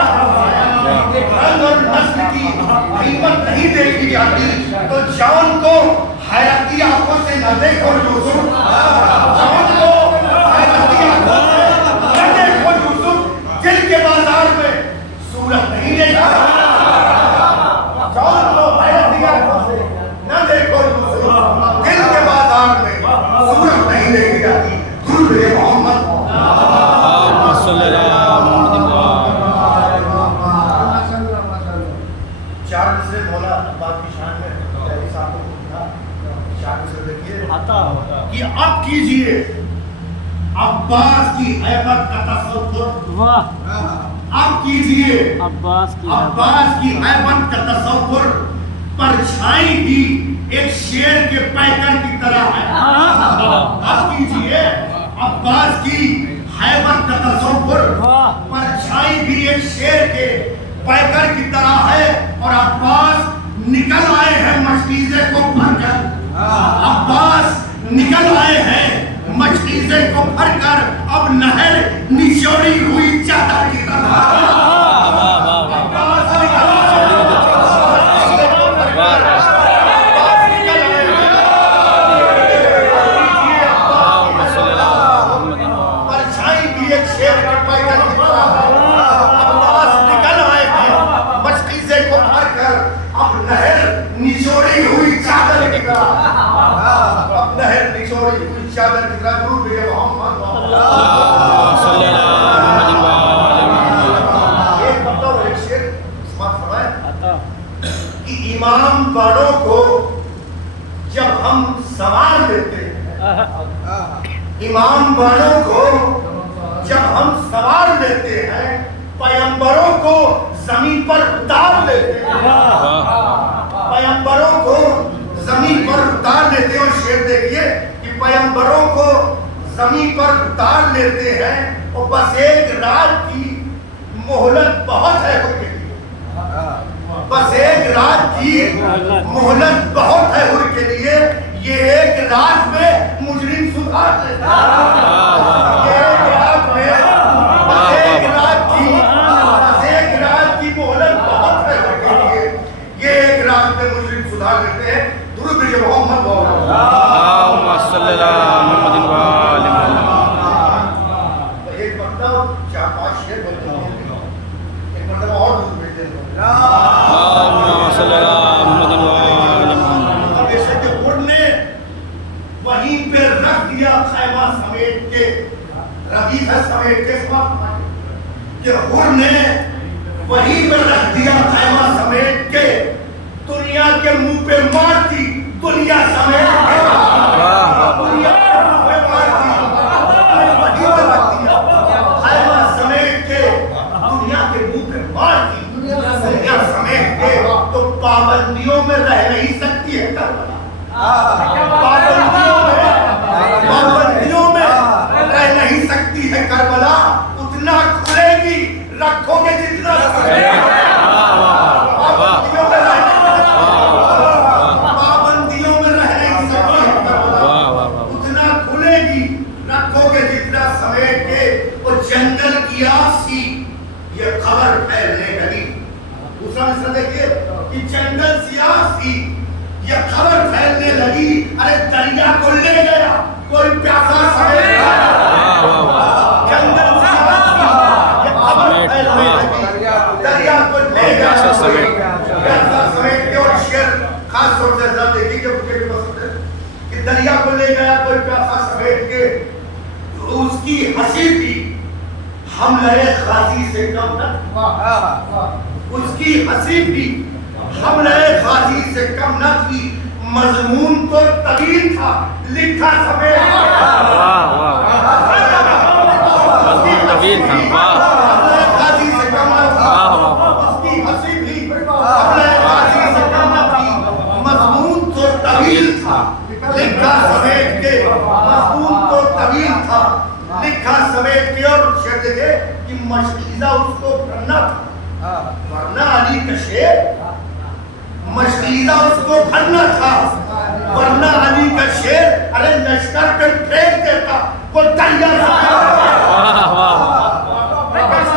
رنگ اور نسل کی قیمت نہیں دیکھی جاتی تو جان کو حیرتی آنکھوں سے نہ دیکھو یوسف، جان کو حیرتی آنکھوں سے نہ دیکھو یوسف، دل کے بازار میں صورت نہیں دیکھا، جان کو حیرتی آنکھوں سے نہ دیکھو یوسف، دل کے بازار میں صورت نہیں دیکھی جاتی۔ درود محمد صلی اللہ چار سے مولا عباس کی شان میں پہلی صاحب کو کہا، شان سے دیکھیے کہ اب کیجئے عباس کی ہیبت کا تصور، اب کیجئے عباس کی ہیبت کا تصور، پرچھائی بھی ایک شیر کے پیکر کی طرح ہے۔ اب کیجئے عباس کی ہیبت کا تصور، پرچھائی بھی ایک شیر کے پیکر کی طرح ہے، اور عباس نکل آئے ہیں مشکیزے کو بھر کر، عباس نکل آئے ہیں مشکیزے کو بھر کر، اب نہر نچوڑی ہوئی چادر کی طرح۔ چادر کی طرح دور بھی محمد صلی اللہ ایک مطلب ایک شیر سمات فرمائے کہ امام باڑوں کو جب ہم سوار لیتے ہیں، امام باڑوں کو جب ہم سوار لیتے ہیں، پیغمبروں کو زمین پر اتار لیتے ہیں، پیغمبروں کو زمین پر اتار لیتے ہیں۔ اور شیر دیکھیے کہ پیغمبروں کو زمین پر اتار لیتے ہیں، اور بس ایک رات کی مہلت بہت ہے ان کے لیے، بس ایک رات کی مہلت بہت ہے ان کے لیے، یہ ایک رات میں مجرم سدھار لیتا ہے، یہ ایک رات میں بس ایک رات کی مہلت بہت ہے ان کے لیے، یہ ایک رات میں مجرم سدھار لیتے ہیں۔ درود بھیجئے محمد صلی اللہ محمد وآلہ محمد۔ ایک مرتبہ چار پانچ شیر بولتے ہیں، ایک مرتبہ اور درود بھیجتے ہیں، صلی اللہ محمد وآلہ محمد۔ اب ایسے کہ حر نے وہیں پہ رکھ دیا خیمہ سمیٹ کے، ردیف ہے سمیٹ کے، کہ حر نے وہیں پہ رکھ دیا خیمہ سمیٹ کے، دنیا کے منہ پہ مارتی دنیا سمیٹ کے، دنیا کے منہ پہ مارتی، وہیں پہ رکھ دیا خیمہ سمیٹ کے، دنیا کے منہ پہ مارتی دنیا سمیٹ کے، تو پابندیوں میں رہ نہیں سکتی ہے کربلا، پابندیوں میں رہ نہیں سکتی ہے کربلا، اتنا کھلے گی رکھو گے جتنا جنگل کی آسی یہ خبر پھیلنے لگی۔ دوسرا مصرع دیکھیے کہ جنگل سیاسی یہ خبر پھیلنے لگی، ارے دریا کو لے گیا کوئی پیاسا سمیٹ، جنگل سیاسی یہ خبر پھیلنے لگی، دریا کو لے گیا کوئی پیاسا سمیٹ کے۔ اور شعر خاص طور سے ذرا دیکھیے کہ مجھے بھی پسند ہے کہ دریا کو لے گیا کوئی پیاسا سمیٹ کے، اس کی ہنسی بھی حملہ غازی سے کم نہ تھی، اس کی ہنسی بھی حملہ غازی سے کم نہ تھی، مضمون تو طویل تھا لکھا سمیٹ طویل تھا، حملہ غازی سے کم نہ تھا، اس کی ہنسی بھی حملہ غازی سے کم نہ تھی، مضمون تو طویل تھا لکھا سمیٹ کے، مضمون تو طویل تھا لکھا سمیٹ کے۔ اور شعر دیکھے کہ مشکیزہ اس کو بھرنا تھا، ورنہ علی کا شعر، مشکیزہ اس کو بھرنا تھا ورنہ علی کا شعر، ارے لشکر پہ پھینک دیتا وہ دریا سمیٹ،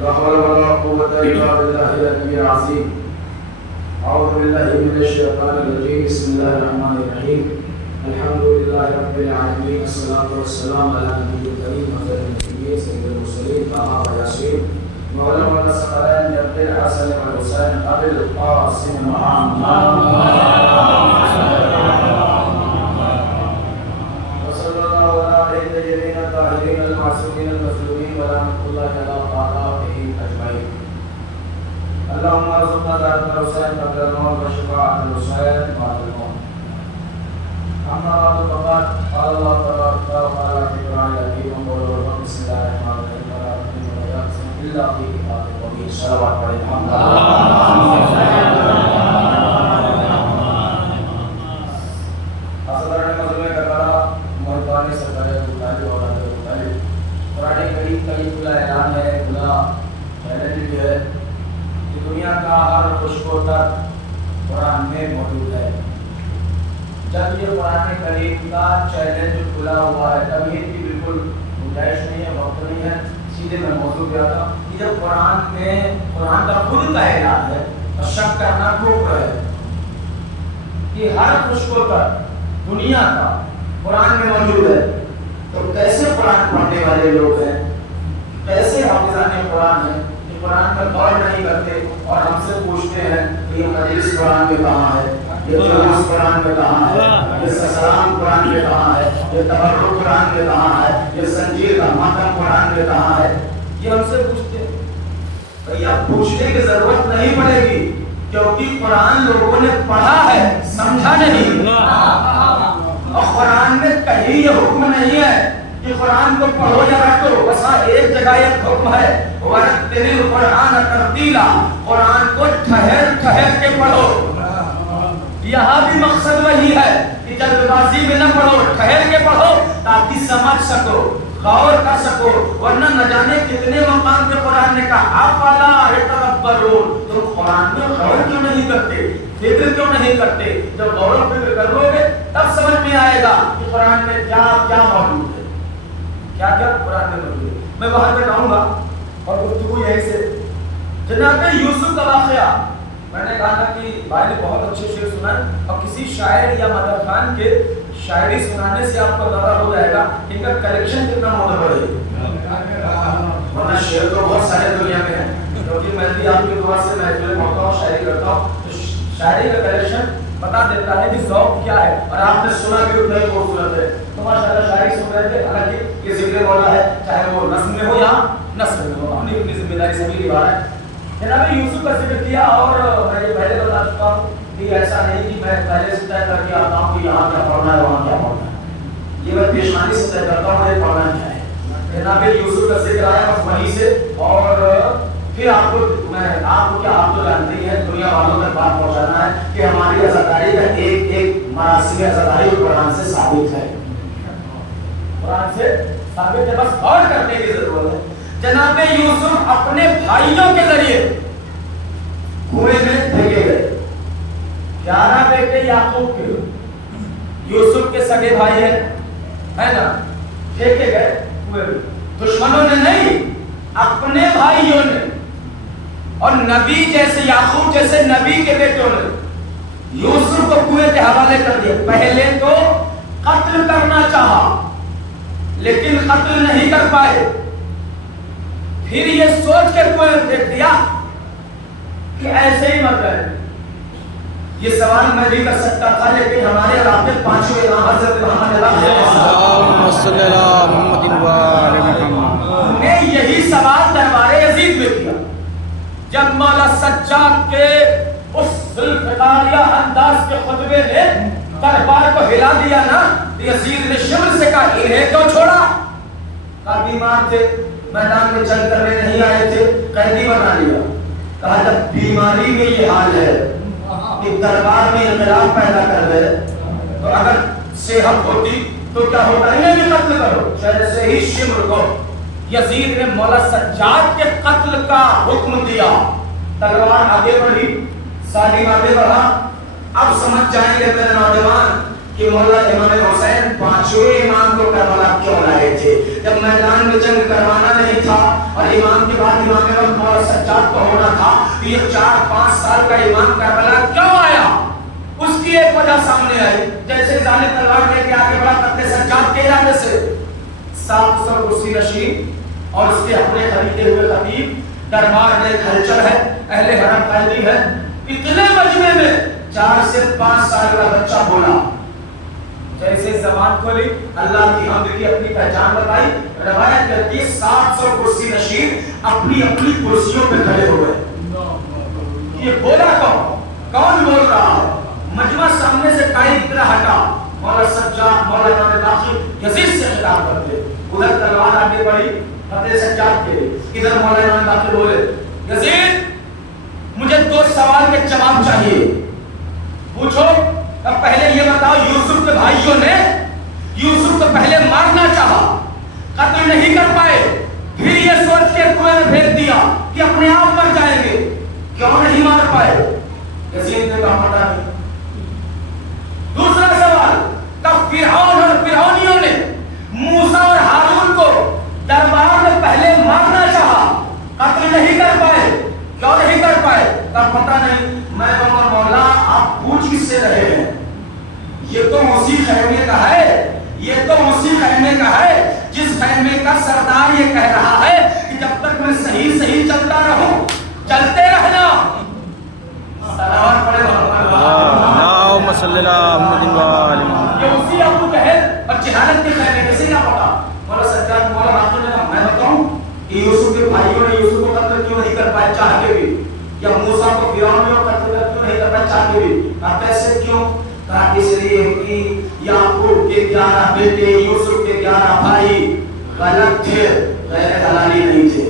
لا حول ولا قوة إلا بالله العلي العظيم. أعوذ بالله من الشيطان الرجيم. بسم الله الرحمن الرحيم. الحمد لله رب العالمين. الصلاة والسلام على نبي الكريم وخير النبيين سيد المرسلين طه وياسين مولانا الثقلين جد الحسن والحسين أبي القاسم محمد وصلى الله على الطيبين الطاهرين المعصومين المظلومين ورحمة الله على قادته أجمعين. اللهم ارزقنا ذات الحسين قبل الموت وشفاعة الحسين بعد الموت. أما بعد فقد قال الله تبارك وتعالى في القرآن الكريم وقوله بسم الله الرحمن الرحيم ولا تؤمنوا ولا تؤمنوا إلا في كتاب مبين. صلوات عليه الحمد حضرت مظلوم کربلا محبان سرکار بخاری اور حضرت بخاری قرآن کریم کا یہ کھلا اعلان ہے، کھلا چیلنج ہے کہ دنیا کا ہر خوشبو تر قرآن میں موجود ہے. جب یہ قرآن کریم کا چیلنج کھلا ہوا ہے تب یہ بھی بالکل گنجائش نہیں ہے، وقت نہیں ہے، سیدھے میں موضوع پہ آتا کہ جب قرآن میں قرآن کا خود کا اعلان ہے اور شک کرنا کفر ہے کہ ہر خوشبو تر دنیا کا قرآن میں موجود ہے، تو کیسے قرآن پڑھنے والے لوگ ہیں، کیسے حافظان قرآن ہیں کہ قرآن پر غور نہیں کرتے اور ہم سے پوچھتے ہیں کہ یہ مجلس قرآن میں کہاں ہے، یہ جلوس قرآن میں کہاں ہے، یہ سلام قرآن میں کہاں ہے، یہ تبرک قرآن میں کہاں ہے، یہ زنجیر کا ماتم قرآن میں کہاں ہے، یہ ہم سے پوچھتے ہیں. بھیا پوچھنے کی ضرورت نہیں پڑے گی کیونکہ قرآن لوگوں نے پڑھا ہے، سمجھا نہیں. اور قرآن میں کہیں یہ حکم نہیں ہے کہ قرآن کو پڑھو یا رٹو، بس ایک جگہ یہ حکم ہے وَرَتِّلِ الْقُرْآنَ تَرْتِيلًا، قرآن کو ٹھہر ٹھہر کے پڑھو. یہاں بھی مقصد وہی ہے کہ جلد بازی میں نہ پڑھو، ٹھہر کے پڑھو تاکہ سمجھ سکو، غور کر سکو. ورنہ نہ جانے کتنے مقام پہ قرآن نے کہا افلا یتدبرون، تم قرآن میں غور کیوں نہیں کرتے، فکر کیوں نہیں کرتے؟ جب غور و فکر کرو گے تب سمجھ میں آئے گا کہ قرآن میں کیا کیا موجود ہے، کیا کیا قرآن میں موجود ہے. میں وہاں پہ کہوں گا اور گفتگو یہی سے جناب یوسف کا واقعہ. میں نے کہا تھا کہ بھائی نے بہت اچھے شعر سنائے اور کسی شاعر یا مدر خان کے شاعری سنانے سے آپ کو اندازہ ہو جائے گا کہ ان کا کلیکشن کتنا معتبر ہے. ورنہ شعر تو بہت سارے دنیا میں ہیں، کیونکہ میں بھی آپ کی دعا سے محفل پڑھتا ہوں، شاعری کرتا ہوں، تو شاعری کا کلیکشن بتا دیتا ہے کہ ذوق کیا ہے. اور آپ نے سنا بھی اتنا ہی خوبصورت ہے. تو ماشاءاللہ شاعری سن رہے تھے، حالانکہ یہ ذکر مولا ہے چاہے وہ نظم میں ہو یا نثر میں ہو، اپنی اپنی ذمہ داری سبھی کی بات ہے. جناب یوسف کا ذکر کیا اور میں یہ پہلے بتا چکا ہوں کہ ایسا نہیں کہ میں پہلے سے طے کر کے آتا ہوں کہ یہاں کیا پڑھنا ہے وہاں کیا پڑھنا ہے. یہ میں پیشانی سے طے کرتا ہوں مجھے پڑھنا کیا ہے. جناب یوسف کا ذکر آیا بس وہیں سے اور پھر آپ کو کیا آپ تو جانتے ہی ہیں دنیا والوں تک بات پہنچانا ہے کہ ہماری عزاداری کا ایک مراسم عزاداری قرآن سے ثابت ہے، قرآن سے ثابت ہے، بس غور کرنے کی ضرورت ہے۔ جناب یوسف اپنے بھائیوں کے ذریعے کنویں میں پھینکے گئے، 11 بیٹے یعقوب کے، یوسف کے سگے بھائی ہیں، ہے نا، پھینکے گئے کنویں میں، دشمنوں نے نہیں، اپنے بھائیوں نے، اور نبی جیسے یعقوب جیسے نبی کے بیٹوں نے یوسف کو کنویں کے حوالے کر دیا۔ پہلے تو قتل کرنا چاہا لیکن قتل نہیں کر پائے، پھر یہ سوچ کے کنویں میں پھینک دیا کہ ایسے ہی مر گئے۔ یہ سوال میں بھی کر سکتا تھا لیکن ہمارے رابطے پانچوں امام حضرت محمد اللہم صلی اللہ محمد و آل محمد نے یہی سوال دربار یزید میں کیا جب مولا سجاد کے اس ذوالفقاریہ انداز کے خطبے نے دربار کو ہلا دیا نا، یزید نے شمر سے کہا انہیں کیوں چھوڑا؟ کہا بیمار تھے، میدان میں جنگ کرنے نہیں آئے تھے، قیدی بنا لیا۔ کہا جب بیماری میں یہ حال ہے کہ دربار میں انقلاب پیدا کر دے تو اگر صحت ہوتی تو کیا ہوتا؟ انہیں بھی قتل کرو۔ شہر سے ہی شمر کو یزید نے مولا سجاد کے قتل کا حکم دیا۔ تلوار آگے بڑھی، سالم آگے بڑھا۔ اب سمجھ جائیں گے میرے نوجوان کہ مولا امام حسین پانچویں امام کو کربلا کیوں لائے تھے۔ جب میدان میں جنگ کروانا نہیں تھا اور امام کے بعد امام وقت مولا سجاد کو ہونا تھا تو یہ 4-5 سال کا امام کربلا کیوں آیا؟ اس کی ایک وجہ سامنے آئی، جیسے ظالم تلوار لے کے آگے بڑھا قتل سجاد کے ارادے سے 700 کرسی نشین اور اس کے اپنے خریدے ہوئے خطیب، دربار میں ایک ہلچل ہے، اہل حرم قیدی ہے۔ اتنے مجمع میں 4 سے 5 سال کا بچہ بولا، جیسے زبان کھولی اللہ کی حمد کی اپنی پہچان بتائی۔ روایت کرتی ہے 700 کرسی نشین اپنی اپنی کرسیوں پہ کھڑے ہو گئے۔ یہ بولا کون بول رہا ہے؟ مجمع سامنے سے کائی کی طرح ہٹا، مولا سجاد، مولا امام باقر یزید سے خطاب کرتے، ادھر تلوار آگے بڑھی فتح سجاد کے لیے، ادھر مولا امام باقر بولے یزید مجھے 2 سوال کے جواب چاہیے، پوچھو۔ اب پہلے یہ بتاؤ یوسف کے بھائیوں نے یوسف کو پہلے مارنا چاہا، قتل نہیں کر پائے، پھر یہ سوچ کے کنویں میں پھینک دیا کہ اپنے آپ مر جائیں گے، کیوں نہیں مار پائے؟ یزید نے کہا پتہ نہیں۔ دوسرا سوال، تب فرعون اور فرعونیوں نے موسیٰ اور ہارون کو دربار میں پہلے مارنا چاہا، قتل نہیں کر پائے، کیوں نہیں کر پائے؟ تب پتہ نہیں۔ میں کہوں مولا آپ پوچھ کس سے رہے ہیں؟ یہ تو اسی خیمے کا ہے، یہ تو اسی خیمے کا ہے جس خیمے کا سردار یہ کہہ رہا ہے کہ جب تک میں صحیح چلتا رہوں، چلتے رہنا۔ صلوات پڑھے اللہم صلی اللہ محمد و آل محمد۔ یہ اسی ابو جہل اور جہالت کے خیمے کسی نہ پتا۔ مولا سجاد مولا باقر نے کہا میں بتاؤں کہ یوسف کے بھائیوں نے یوسف کو قتل کیوں نہیں کر پائے چاہ کے بھی، یا موسیٰ کو فرعون کو قتل کیوں نہیں کر پائے چاہ کے بھی؟ کہا کیسے کیوں؟ کہا اس لیے کہ یعقوب کے 11 بیٹے یوسف کے 11 بھائی غلط تھے، غیر حلالی نہیں تھے۔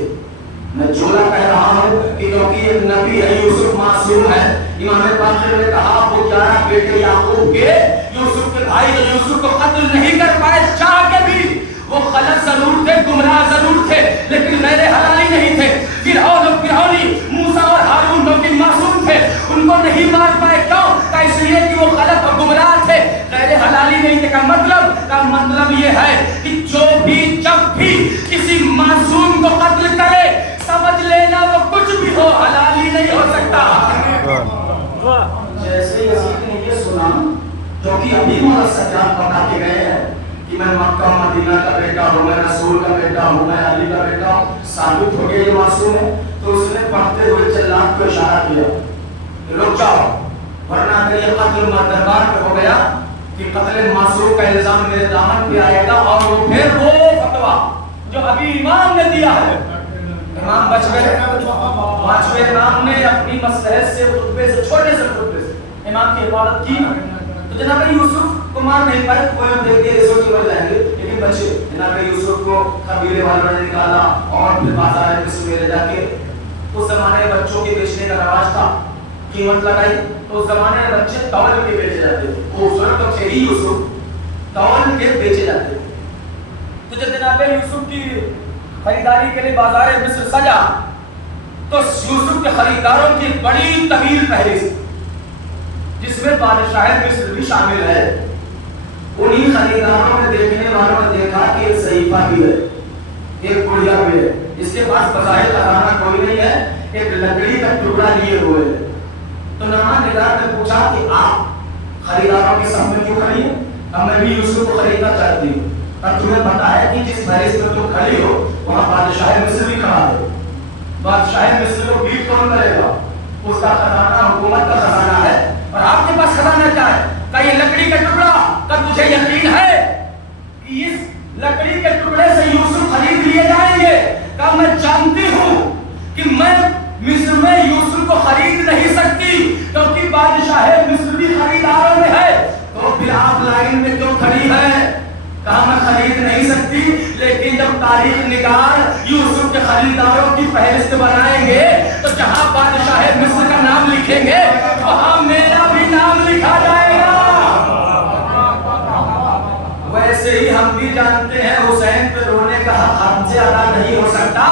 میں جملہ کہہ رہا ہوں کہ کیونکہ ایک نبی ہے، یوسف معصوم ہے۔ امام باقر نے کہا وہ 11 بیٹے یعقوب کے یوسف کے بھائی جو یوسف کو قتل نہیں کر پائے چاہ کے بھی، وہ غلط ضرور تھے، گمراہ ضرور تھے، لیکن غیر حلالی نہیں تھے۔ فرعون اور فرعونی موسیٰ اور ہارون جو کہ معصوم تھے ان کو نہیں مار پائے، کیوں؟ کہ اس لیے کہ وہ غلط اور گمراہ تھے، غیر حلالی نہیں تھے۔ کا مطلب یہ ہے کہ جو بھی جب بھی کسی معصوم کو قتل کرے سمجھ لینا وہ کچھ بھی ہو، حلالی نہیں ہو سکتا۔ جیسے یزید نے یہ سنا جو کہ ابھی مولا سجاد بتا کے گئے ہیں کہ میں مکہ مدینہ کا بیٹا ہوں، میں رسول کا بیٹا ہوں، میں علی کا بیٹا ہوں، ثابت ہو گیا یہ معصوم ہے، تو اس نے پڑھتے ہوئے جلاد کو اشارہ کیا کہ رک جاؤ، ورنہ اگر یہ قتل دربار پہ ہو گیا کہ قتل معصوم کا الزام میرے دامن پہ آئے گا، اور وہ پھر وہ فتویٰ جو ابھی امام نے دیا ہے، امام بچ گئے۔ 5ویں امام نے اپنی مصلحت سے خطبے سے، چھوٹے سے خطبے سے امام کی حفاظت کی، تو جناب یوسف کو مار نہیں پائے، کوئی دیکھ کے سوچ کے بڑھ جائیں گے، لیکن بھی بچے جناب یوسف کو قبیلے والوں نے نکالا اور پھر بازار مصر میں لے جا کے اس زمانے میں بچوں کے بیچنے کا رواج تھا، قیمت لگائی تو اس زمانے میں بچے تول کے بیچے جاتے تھے، خوبصورت تو تھے ہی یوسف، تول کے بیچے جاتے تھے۔ تو جب جناب یوسف کی خریداری کے لیے بازار مصر سجا تو یوسف کے خریداروں کی بڑی طویل فہرست جس میں بادشاہ مصر بھی شامل ہے۔ انہی خریداروں میں دیکھنے والوں نے دیکھا کہ ایک صحیفہ بھی ہے، ایک گڑیا بھی ہے، جس کے پاس بظاہر خزانہ کوئی نہیں ہے، ایک لکڑی کا ٹکڑا لیے ہوئے ہے۔ تو نعمان نگار نے پوچھا کہ آپ خریداروں کی صف میں کیوں کھڑی ہیں؟ اب میں بھی یوسف کو خریدنا چاہتی ہوں، اور تمہیں پتا ہے کہ جس فہرست میں تم کھڑی ہو وہاں بادشاہ مصر بھی کھڑا ہے، بادشاہ مصر کو بیٹ کون کرے گا؟ اس کا خزانہ حکومت کا خزانہ ہے، اور آپ کے پاس خزانہ کیا ہے؟ کہ یہ لکڑی کا ٹکڑا، کہ تجھے یقین ہے کہ اس لکڑی کے ٹکڑے سے یوسف خرید لیے جائیں گے؟ کہ میں جانتی ہوں کہ میں مصر میں یوسف کو خرید نہیں سکتی کیونکہ بادشاہ مصر بھی خریداروں میں ہے، تو پھر آپ لائن میں کیوں کھڑی ہے؟ کہا میں خرید نہیں سکتی، لیکن جب تاریخ نگار یوسف کے خریداروں کی فہرست بنائیں گے تو جہاں بادشاہ مصر کا نام لکھیں گے وہاں میرا بھی نام لکھا جائے گا۔ ویسے ہی ہم بھی جانتے ہیں حسین پہ رونے کا حق ہم سے ادا نہیں ہو سکتا،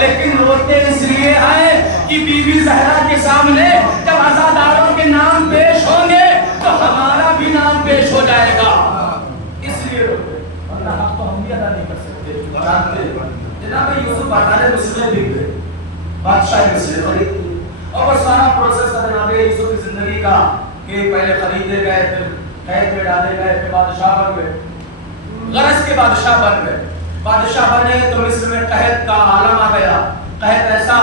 لیکن روتے اس لیے ہیں کہ بی بی زہرا کے سامنے جب عزاداروں کے نام پیش ہوں گے تو ہمارا بھی نام پیش ہو جائے گا، اس لیے روتے۔ حق تو ہم بھی ادا نہیں کر سکتے، جانتے ہیں جناب یوسف بازار مصر میں بک گئے، بادشاہ مصر خرید لیے، اور وہ سارا پروسیس تھا جناب یوسف کی زندگی کا کہ پہلے خریدے گئے، پھر قید میں ڈالے گئے، پھر بادشاہ بن گئے، غرض کے بادشاہ بن گئے۔ بادشاہ بنے تو مصر میں قحط کا عالم آ گیا، قحط ایسا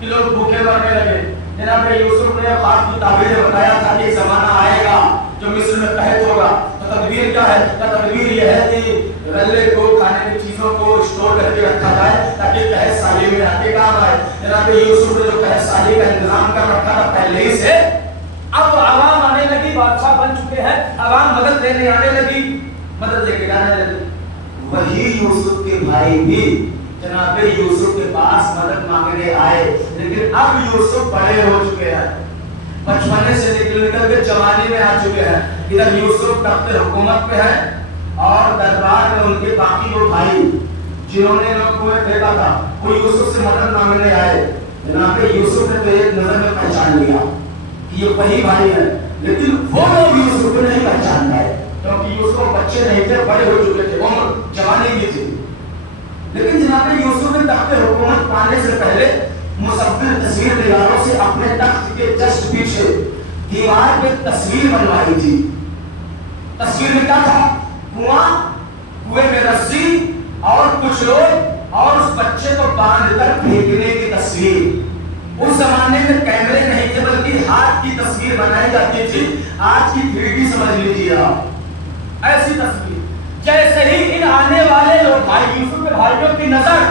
کہ لوگ بھوکے مرنے لگے۔ جناب یوسف نے خواب کی تعبیر بتایا تھا کہ ایک زمانہ آئے گا جو مصر میں قحط ہوگا، تو تدبیر کیا ہے؟ تدبیر یہ ہے کہ غلے کو، کھانے کی چیزوں کو اسٹور کر کے رکھا جائے تاکہ قحط سالی میں آ کے کام آئے۔ جناب یوسف نے جو قحط سالی کا انتظام کر رکھا تھا پہلے ہی سے، اب عوام آنے لگی، بادشاہ بن چکے ہیں، عوام مدد لینے آنے لگی، مدد لے کے جانے لگی۔ وہی یوسف کے بھائی بھی جناب یوسف کے پاس مدد مانگنے آئے، لیکن اب یوسف بڑے ہو چکے ہیں، بچپنے سے نکل کر کے جوانی میں آ چکے ہیں۔ ادھر یوسف تخت حکومت پہ ہے اور دربار میں ان کے باقی وہ بھائی جنہوں نے لوگ کو دیکھا تھا وہ یوسف سے مدد مانگنے آئے۔ جناب یوسف نے تو ایک نظر میں پہچان لیا کہ یہ وہی بھائی ہے، لیکن وہ لوگ یوسف کو نہیں پہچان پائے کیونکہ یوسف بچے نہیں تھے، بڑے ہو چکے تھے، عمر جوانی کی تھی۔ لیکن جناب یوسف نے تخت حکومت پانے سے پہلے مصور تصویر نگاروں سے اپنے تخت کے جسٹ پیچھے دیوار پہ تصویر بنوائی تھی۔ تصویر میں کیا تھا؟ کنواں، کنویں میں رسی اور کچھ لوگ اور اس بچے کو باندھ کر پھینکنے کی تصویر۔ اس زمانے میں کیمرے نہیں تھے بلکہ ہاتھ کی تصویر بنائی جاتی تھی، آج کی 3D سمجھ لیجیے آپ، ایسی تصویر۔ جیسے ہی ان آنے والے لوگ بھائی یوسف کے بھائیوں کی نظر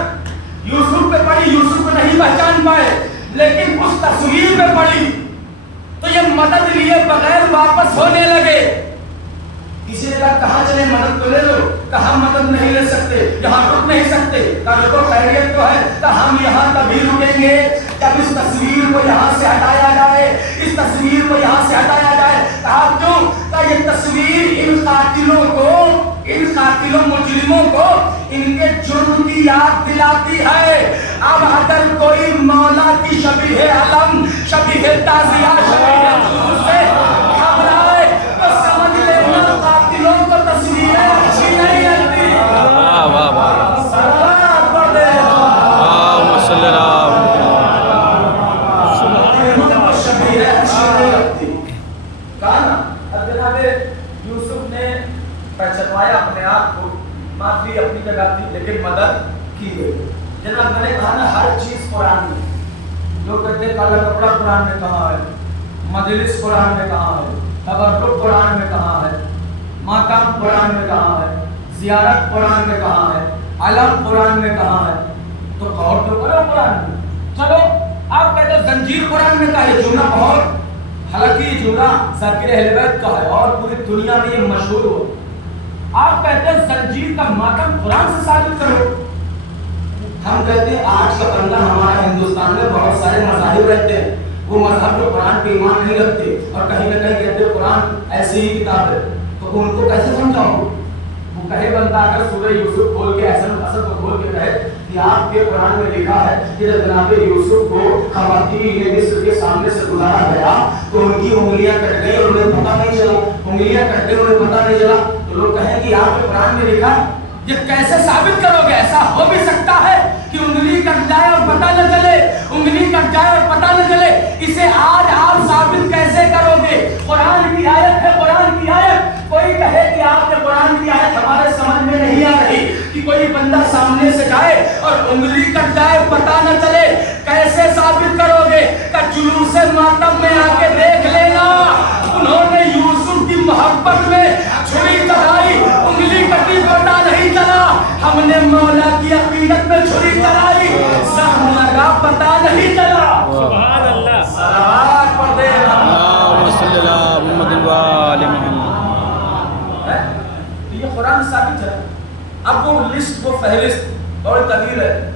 یوسف پہ پڑی، یوسف کو نہیں پہچان پائے لیکن اس تصویر پہ پڑی تو یہ مدد لیے بغیر واپس ہونے لگے۔ کسی نے کہا کہاں چلے مدد تو لے لو، کہا مدد نہیں لے سکتے، یہاں رک نہیں سکتے، کہا رکو خیریت تو ہے، کہا ہم یہاں تبھی رکیں گے جب اس تصویر کو یہاں سے ہٹایا جائے، اس تصویر کو یہاں سے ہٹایا جائے۔ کہا کیوں؟ کہ یہ تصویر ان قاتلوں کو، ان قاتلوں مجرموں کو ان کے جرم کی یاد دلاتی ہے۔ اب اگر کوئی مولا کی شبیہ علم، شبیہ تعزیہ، شبیہ حضور سے گھبرائے تو سمجھ لینا قاتلوں کو تصویریں اچھی نہیں لگتی۔ واہ واہ واہ، سلام پڑھے، اللہم صلی اللہ شبیہ اچھی نہیں لگتی۔ کہا نا اب جناب یوسف نے پہچانوایا اپنے آپ کو، معافی اپنی جگہ تھی لیکن مدد کی گئی۔ جناب میں نے کہا نا ہر چیز قرآن میں، لوگ کہتے ہیں کالا کپڑا قرآن میں کہاں ہے، مجلس قرآن میں کہاں ہے، تبرک قرآن میں کہاں ہے، ماتم قرآن میں کہاں ہے، زیارت قرآن میں کہاں ہے، علم قرآن میں کہاں ہے، تو غور تو کرو قرآن میں۔ چلو آپ کہتے ہیں زنجیر قرآن میں کہا ہے، جملہ بہت حالانکہ یہ جملہ ذاکر اہل بیت کا ہے اور پوری دنیا میں یہ مشہور ہو۔ آپ کہتے ہیں زنجیر کا ماتم قرآن سے ثابت کرو. ہم کہتے ہیں آج کا بندہ ہمارا ہندوستان میں بہت سارے مذاہب رہتے ہیں, وہ مذہب جو قرآن پہ ایمان نہیں رکھتے اور کہیں نہ کہیں کہتے ہیں قرآن ایسی ہی کتاب ہے, تو ان کو کیسے سمجھاؤ؟ وہ کہے بندہ اگر سورہ یوسف کھول کے احسن القصص کو کھول کے کہے کہ آپ کے قرآن میں لکھا ہے کہ جناب یوسف کو خواتین مصر کے سامنے سے گزارا گیا تو ان کی انگلیاں کٹ گئی اور انہیں پتہ نہیں چلا, انگلیاں کٹ گئی انہیں پتہ نہیں چلا, تو لوگ کہیں کہ آپ کے قرآن میں لکھا, یہ کیسے ثابت کرو گے؟ ایسا ہو بھی سکتا ہے کہ انگلی کٹ جائے اور پتہ نہ چلے, انگلی کٹ جائے اور پتہ نہ چلے, اسے آج آپ ثابت کیسے کرو گے؟ قرآن کی آیت ہے, قرآن کی آیت. کوئی کہے کہ آپ کے قرآن کی آیت ہمارے سمجھ میں نہیں آ رہی, کہ کوئی بندہ سامنے سے جائے اور انگلی کٹ جائے پتہ نہ چلے, کیسے ثابت کرو گے؟ کہ جلوس ماتم میں آ کے دیکھ لینا, انہوں نے یوسف کی محبت میں چھری چلائی, انگلی کٹی پتہ نہیں چلا, ہم نے مولا کی عقیدت میں چھری چلائی, زخم لگا پتہ نہیں چلا. سبحان اللہ, صلوات پڑھ دے اللہم صلی اللہ محمد و آل محمد. تو یہ قرآن ثابت ہے. اب وہ لسٹ, وہ فہرست اور طویل ہے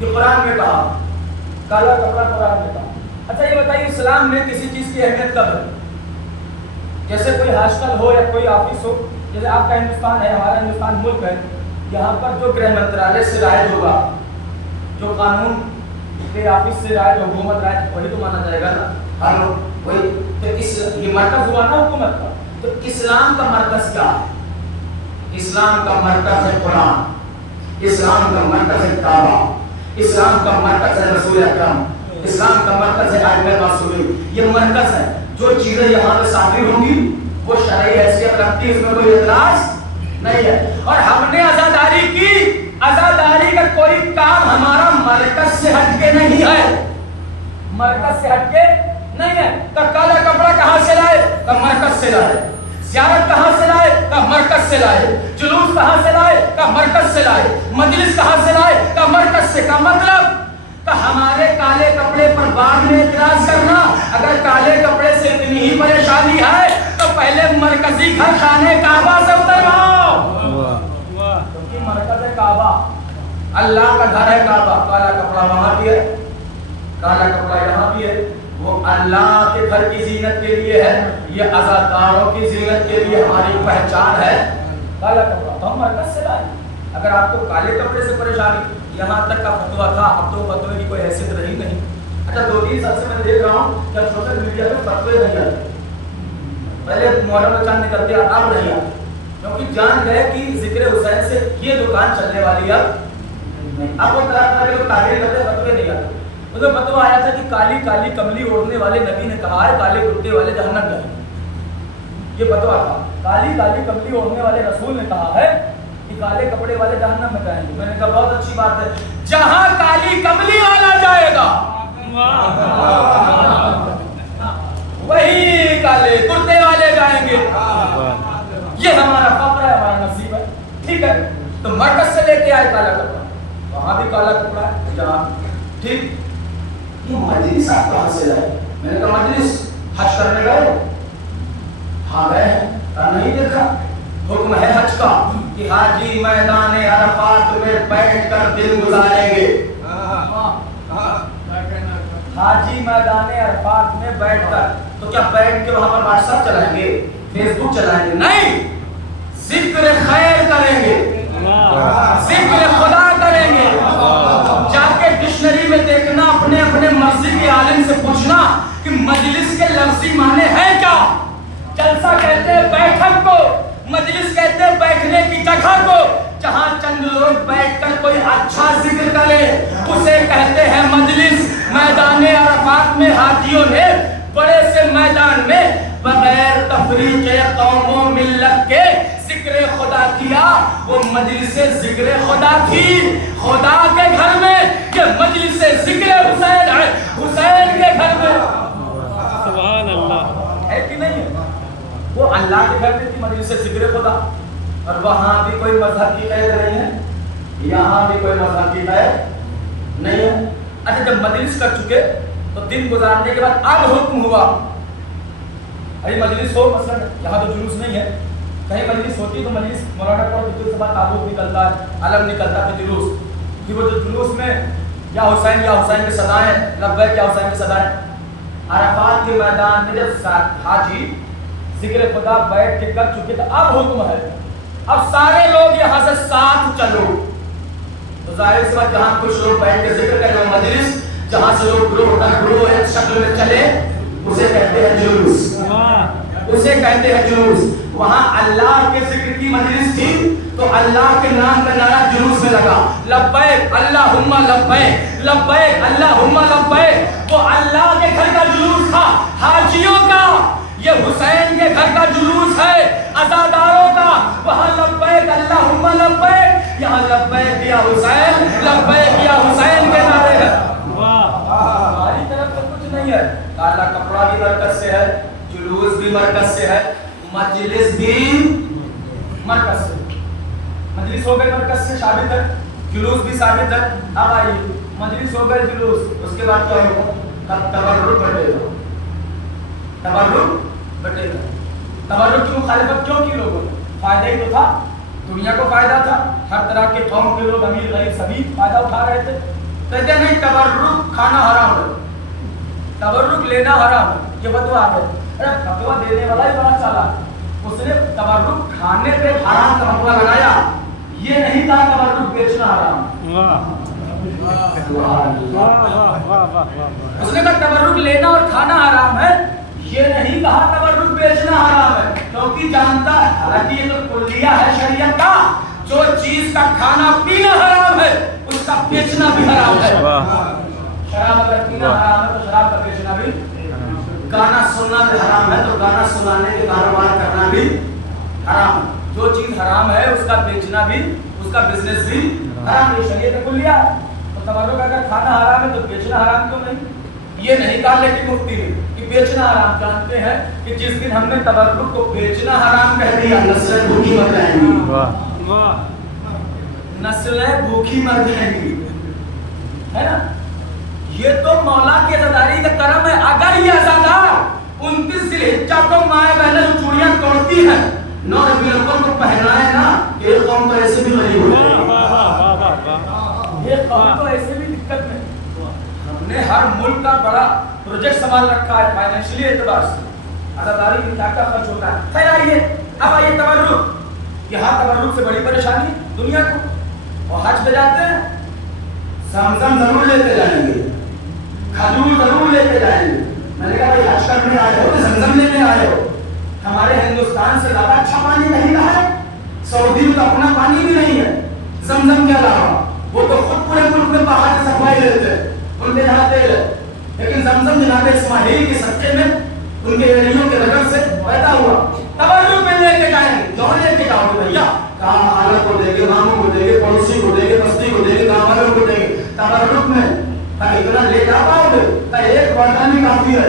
کہ قرآن میں کہا, کالا کپڑا قرآن میں کہا. اچھا یہ بتائیے اسلام میں کسی چیز کی اہمیت کب ہے؟ جیسے کوئی ہاسٹل ہو یا کوئی آفس ہو, جیسے آپ کا ہندوستان ہے, ہمارا ہندوستان ملک ہے, یہاں پر جو گرہ منترالیہ سے رائج ہوگا, جو قانون کے آفس سے رائج, حکومت رائج, وہی تو مانا جائے گا نا. ہلو وہی تو یہ مرکز ہوا نا حکومت کا. تو اسلام کا مرکز کیا ہے؟ اسلام کا مرکز ہے قرآن, اسلام کا مرکز ہے کعبہ, اسلام کا مرکز ہے رسول اکرم, اسلام کا مرکز ہے ائمہ معصومین. یہ مرکز ہے. جو چیزیں یہاں پہ صادر ہوں گی وہ شرعی حیثیت رکھتی ہے, اس میں کوئی اعتراض نہیں ہے. اور ہم نے عزاداری کی, عزاداری کا کوئی کام ہمارا مرکز سے ہٹ کے نہیں ہے, مرکز سے ہٹ کے نہیں ہے. تو کالا کپڑا کہاں سے لائے؟ تو مرکز سے لائے. زیارت کہاں سے لائے؟ تو مرکز سے لائے. جلوس کہاں سے لائے؟ تو مرکز سے لائے. مجلس کہاں سے لائے؟ تو مرکز سے. کا مطلب کہ ہمارے کالے کپڑے پر بعد میں اعتراض کرنا. اگر کالے کپڑے سے اتنی ہی پریشانی ہے تو پہلے مرکزی گھر خانے کعبہ سے اتر آؤ, کیونکہ مرکز ہے کعبہ, اللہ کا گھر ہے کعبہ. کالا کپڑا وہاں بھی ہے, کالا کپڑا یہاں بھی ہے. وہ اللہ کے گھر کی زینت کے لیے ہے, یہ عزاداروں کی زینت کے لیے ہماری پہچان ہے. کالا کپڑا تو ہم مرکز سے لائے. اگر آپ کو کالے کپڑے سے پریشانی, یہاں تک کا فتویٰ تھا, اب تو فتوے کی کوئی حیثیت رہی نہیں. اچھا 2-3 سال سے میں دیکھ رہا ہوں کہ سوشل میڈیا پہ فتوے نہیں آتے. پہلے محرم چاند نکلتے, اب نہیں آتے, کیونکہ جان گئے کہ ذکر حسین سے یہ دکان چلنے والی اب نہیں. اب وہ طرح طرح کے لوگ تعبیر کرتے, فتوے نہیں آتے. اس میں فتویٰ آیا تھا کہ کالی کالی کملی اوڑھنے والے نبی نے کہا ہے کالے کرتے والے جہنم جائیں. یہ فتویٰ تھا. کالی کالی کملی اوڑھنے والے رسول نے کہا ہے کہ کالے کپڑے والے جہنم میں جائیں گے. میں نے کہا بہت اچھی بات ہے, جہاں کالی کملی والا جائے گا وہی کالے کرتے والے جائیں گے. یہ ہمارا فخر ہے, ہمارا نصیب ہے. ٹھیک ہے, تو مرکز سے لے کے آئے کالا کپڑا, وہاں بھی کالا کپڑا ہے جہاں. ٹھیک, یہ مجلس آپ کہاں سے لائے؟ میں نے کہا مجلس حج کرنے گئے. ہاں گئے ہیں, نہیں دیکھا. حکم ہے حج کا کہ حاجی میدان عرفات میں بیٹھ کر دن گزاریں گے. حاجی میدان عرفات میں بیٹھ کر, تو کیا بیٹھ کے وہاں پر واٹس ایپ چلائیں گے, فیس بک چلائیں گے؟ نہیں, ذکر خیر کریں گے, ذکر خدا کریں گے. جا کے ڈکشنری میں دیکھنا, اپنے اپنے مرضی کے عالم سے پوچھنا کہ مجلس کے لفظی معنی ہیں کیا. جلسہ کہتے ہیں بیٹھک کو, مجلس کہتے ہیں بیٹھنے کی جگہ کو, جہاں چند لوگ بیٹھ کر کوئی اچھا ذکر کرے اسے کہتے ہیں مجلس. میدان عرفات میں حاجیوں نے بڑے سے میدان میں بغیر تفریق قوم و ملت کے ذکر خدا کیا. وہ مجلس ذکر خدا تھی. خدا کے گھر میں یہ مجلس ذکر حسین ہے, حسین کے گھر میں. سبحان اللہ, ہے کہ نہیں ہے؟ وہ اللہ کے گھر میں تھی مجلس ذکر خدا, اور وہاں بھی کوئی مذہب کی قید نہیں ہے, یہاں بھی کوئی مذہب کی قید نہیں ہے. اچھا جب مجلس کر چکے تو دن گزارنے کے بعد اب حکم ہوا, ابھی مجلس ہو مثلا یہاں تو جلوس نہیں ہے, کہیں مجلس ہوتی تو مجلس مولانا پڑھ تو اس بعد تابوت نکلتا ہے، علم نکلتا ہے، جلوس کہ وہ جو جلوس میں یا حسین کے صدائیں لبیک یا حسین کے صدائیں. عرفات کے میدان میں جب حاجی ذکر خدا بیٹھ کے کر چکے تو اب حکم ہے اب سارے لوگ یہاں سے ساتھ چلو. تو ظاہر سی بات جہاں کچھ لوگ بیٹھ کے ذکر کریں مجلس جہاں سے لوگ گروہ ایک شکل میں چلے اسے کہتے ہیں جلوس، اسے کہتے ہیں جلوس. وہاں اللہ کے ذکر کی مجلس تھی تو اللہ کے نام کا نعرہ جلوس میں لگا، لبیک اللہم لبیک لبیک اللہم لبیک. وہ اللہ کے گھر کا جلوس تھا حاجیوں کا، یہ حسین کے گھر کا جلوس ہے عزاداروں کا. وہاں لبیک اللہم لبیک، یہاں لبیک یا حسین لبیک یا حسین کے نعرے ہیں. ہماری طرف تو کچھ نہیں ہے، کالا کپڑا بھی مرکز سے ہے، جلوس بھی مرکز سے ہے، مجلس بھی مرکز سے. مجلس ہو گئے مرکز سے ثابت ہے، جلوس بھی ثابت ہے. اب آئیے مجلس ہو گئے جلوس، اس کے بعد کیا ہوگا؟ تبرک بٹے گا، تبرک بٹے گا. تبرک کی مخالفت کیوں کی لوگوں نے؟ فائدہ ہی تو تھا، دنیا کو فائدہ تھا، ہر طرح کے قوم کے لوگ امیر غریب سبھی فائدہ اٹھا رہے تھے. کہتے ہیں نہیں تبرک کھانا حرام ہے، تبرک لینا حرام ہے. یہ فتویٰ ہے، ارے فتویٰ دینے والا ہی بڑا چالاک، اس نے تبرک کھانے پہ حرام کا فتویٰ لگایا، یہ نہیں کہا تبرک بیچنا حرام. اس نے کہا تبرک لینا اور کھانا حرام ہے، یہ نہیں کہا تبرک بیچنا حرام ہے، کیونکہ جانتا ہے حالانکہ یہ تو کلیہ ہے شریعت کا، جو چیز کا کھانا پینا حرام ہے اس کا بیچنا بھی حرام ہے. شراب اگر پینا حرام ہے تو شراب کا بیچنا بھی، گانا سننا بھی حرام ہے تو گانا سنانے کے کاروبار کرنا بھی حرام ہے. جو چیز حرام ہے اس کا بیچنا بھی، اس کا بزنس بھی حرام ہے. شریعت کلیہ ہے. تو تبرک اگر کھانا حرام ہے تو بیچنا حرام کیوں نہیں؟ یہ نہیں کہا لیکن مفتی نے کہ بیچنا حرام. جانتے ہیں کہ جس دن ہم نے تبرک کو بیچنا حرام کہہ دیا نسلیں بھوکی مر جائیں گی، نسلیں بھوکی مر جائیں گی، ہے نا. یہ تو مولا کی عزاداری کا کرم ہے. اگر یہ عزادار 29 ذی الحجہ کو مائیں بہنیں چوڑیاں توڑتی ہیں 9 ربیع الاول کو پہنائے نا، یہ قوم تو ایسے بھی غریب ہو جائے گی، یہ قوم تو ایسے بھی دقت میں. ہم نے ہر ملک کا بڑا پروجیکٹ سنبھال رکھا ہے فائنینشلی اعتبار سے، عزاداری میں کیا کیا خرچ ہوتا ہے. خیر آئیے اب آئیے تبرک. یہاں تبرک سے بڑی پریشانی دنیا کو. اور حج پہ جاتے ہیں زمزم ضرور لیتے جائیں گے، کھجور ضرور لیتے جائیں گے. میں نے کہا بھائی حج کرنے آئے ہو تو زمزم لینے آئے ہو. ہمارے ہندوستان سے زیادہ اچھا پانی نہیں رہا ہے، سعودی میں تو اپنا پانی بھی نہیں ہے زمزم کے علاوہ. وہ تو خود پورے ملک میں باہر سے سپلائی لیتے ہیں، ان کے یہاں تیل ہے، لیکن زمزم جناب اسماعیل کے صدقے میں ان کے ایڑیوں کے رگڑ سے پیدا ہوا. تبرک میں لے کے جائیں گے. کیوں لے کے جاؤ گے بھیا؟ کام حالت کو دیں گے، ماموں کو دیں گے، پڑوسی کو دیں گے، بستی کو دیں گے، گاؤں والوں کو دیں گے. تبرک میں اتنا لے جا پاؤ گے تو ایک برتن بھی کافی ہے،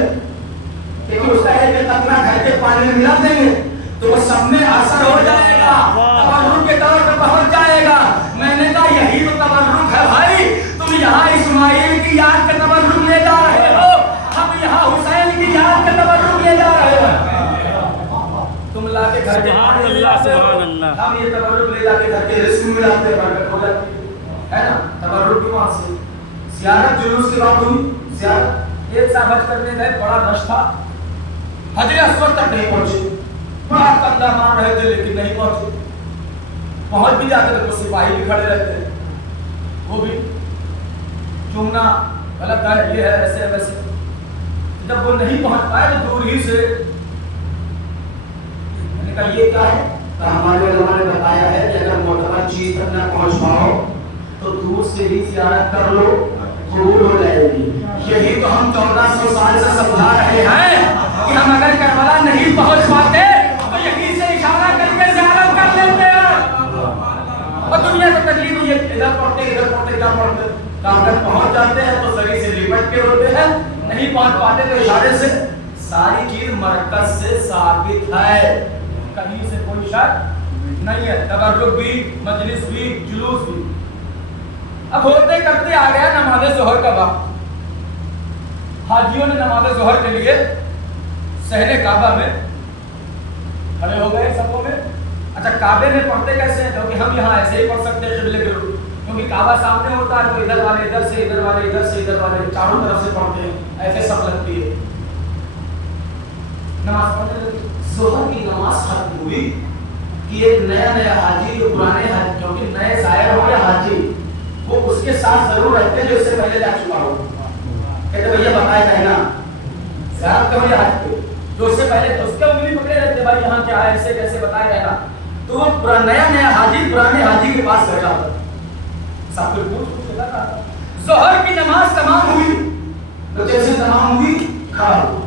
لیکن اس کا ایک قطرہ گھر کے پانی میں ملا دیں گے تو وہ سب میں اثر ہو جائے گا، تبرک کے طور پہ پہنچ جائے گا. میں نے کہا یہی تو تبرک ہے بھائی. تم یہاں اسماعیل کی یاد کا تبرک لے جا رہے ہو، ہم یہاں حسین کی یاد کا تبرک لے جا رہے ہو. تم لا کے گھر کے پانی میں لاتے ہو، ہم یہ تبرک لے جا کے گھر کے رزق میں لاتے ہیں، برکت ہو جاتی ہے نا. تبرک بھی وہاں سے. زیارت جلوس کی بات ہوئی، زیارت ایک ساتھ حج کرنے گئے، بڑا رش تھا، حجر اسود تک نہیں پہنچے، بڑا کندھا مار رہے تھے لیکن نہیں پہنچے. پہنچ بھی جاتے تو کچھ سپاہی بھی کھڑے رہتے ہیں، وہ بھی چومنا غلط ہے، یہ ہے ایسے ویسے. جب وہ نہیں پہنچ پائے تو دور ہی سے میں نے کہا یہ کیا ہے؟ تو ہمارے علماء نے بتایا ہے کہ اگر معتبر چیز تک نہ پہنچ پاؤ تو دور سے ہی زیارت کر لو، قبول ہو جائے گی. یہی تو ہم 1400 سال سے سمجھا رہے ہیں کہ ہم اگر کربلا نہیں پہنچ پاتے تو یہیں سے اشارہ کر کے زیارت کر لیتے ہیں. اور دنیا کو تکلیف ہوئی ہے، ادھر پڑھتے کیا پڑھتے، اگر پہنچ جاتے ہیں تو سری سے لپٹ کے ہوتے ہیں، نہیں پہنچ پاتے تو اشارے سے. ساری چیز مرکز سے ثابت ہے، کہیں سے کوئی شک نہیں ہے. تبرک بھی، مجلس بھی، جلوس بھی. اب ہوتے کرتے آ گیا نماز ظہر کا وقت. حاجیوں نے نماز ظہر کے لیے صحن کعبہ میں کھڑے ہو گئے صفوں میں. اچھا کعبے میں پڑھتے کیسے ہیں؟ کیونکہ ہم یہاں ایسے ہی پڑھ سکتے ہیں قبلے کے رخ، کیونکہ کعبہ سامنے ہوتا ہے تو ادھر والے ادھر سے، ادھر والے ادھر سے، ادھر والے چاروں طرف سے پڑھتے ہیں، ایسے سب لگتی ہے نماز پڑھنے لگتی۔ ظہر کی نماز ختم ہوئی کہ ایک نیا حاجی جو پرانے حاجی، کیونکہ نئے ظاہر ہو گیا حاجی، وہ اس کے ساتھ ضرور رہتے جو اس سے پہلے جا چکا ہو، کہتے بھیا بتائے کہنا زیارت کرو یا حج پہ، جو اس سے پہلے تو اس کے انگلی پکڑے رہتے بھائی یہاں کیا ہے، ایسے کیسے بتائے کہنا، تو وہ نیا حاجی پرانے حاجی کے پاس بیٹھا ہوتا سب کو پوچھ لگا تھا۔ ظہر کی نماز تمام ہوئی تو جیسے تمام ہوئی کھڑا ہو